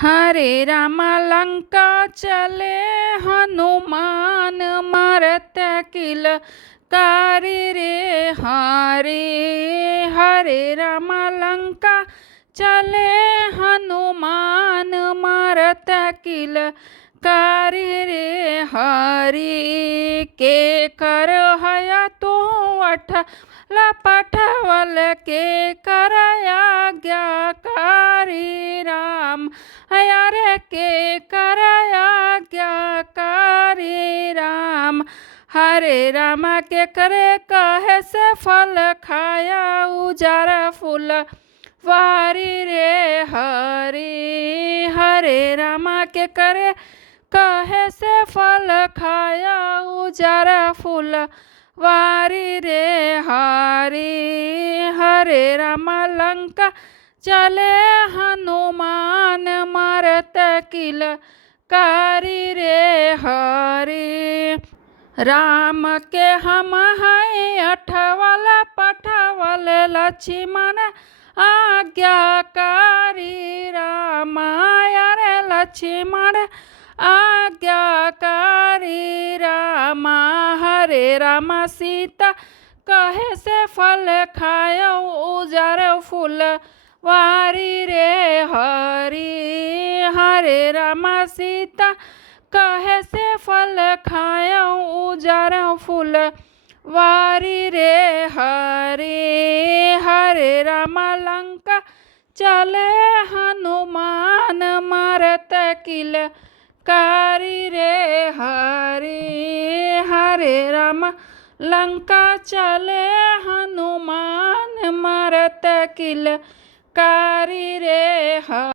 हरे राम लंका चले हनुमान मारत किल कारी रे हरे। हरे राम लंका चले हनुमान मारत किल कारी रे हरि। के कर हया तो अठ पठवल के कर आज्ञाकारी राम हया रे के कर आज्ञाकारी राम। हरे राम के करे कहे से फल खाया उजार फूल वारी रे हरि। हरे राम के करे कहे से फल खाया उजारा फूल वारी रे हरि। हरे राम लंका चले हनुमान मारत किल कारी रे हरि। राम के हम हैं अठवल पठवल लक्ष्मण आज्ञाकारी राम रे लक्ष्मण आज्ञाकारी राम। हरे राम सीता कहे से फल खायो उजार फूल वारी रे हरि। हरे राम सीता कहे से फल खायो उजार फूल वारी रे हरि। हरे राम लंका चले हनुमान मारत किल कारी रे हरि। हरे राम लंका चले हनुमान मारत किल कारी रे हरि।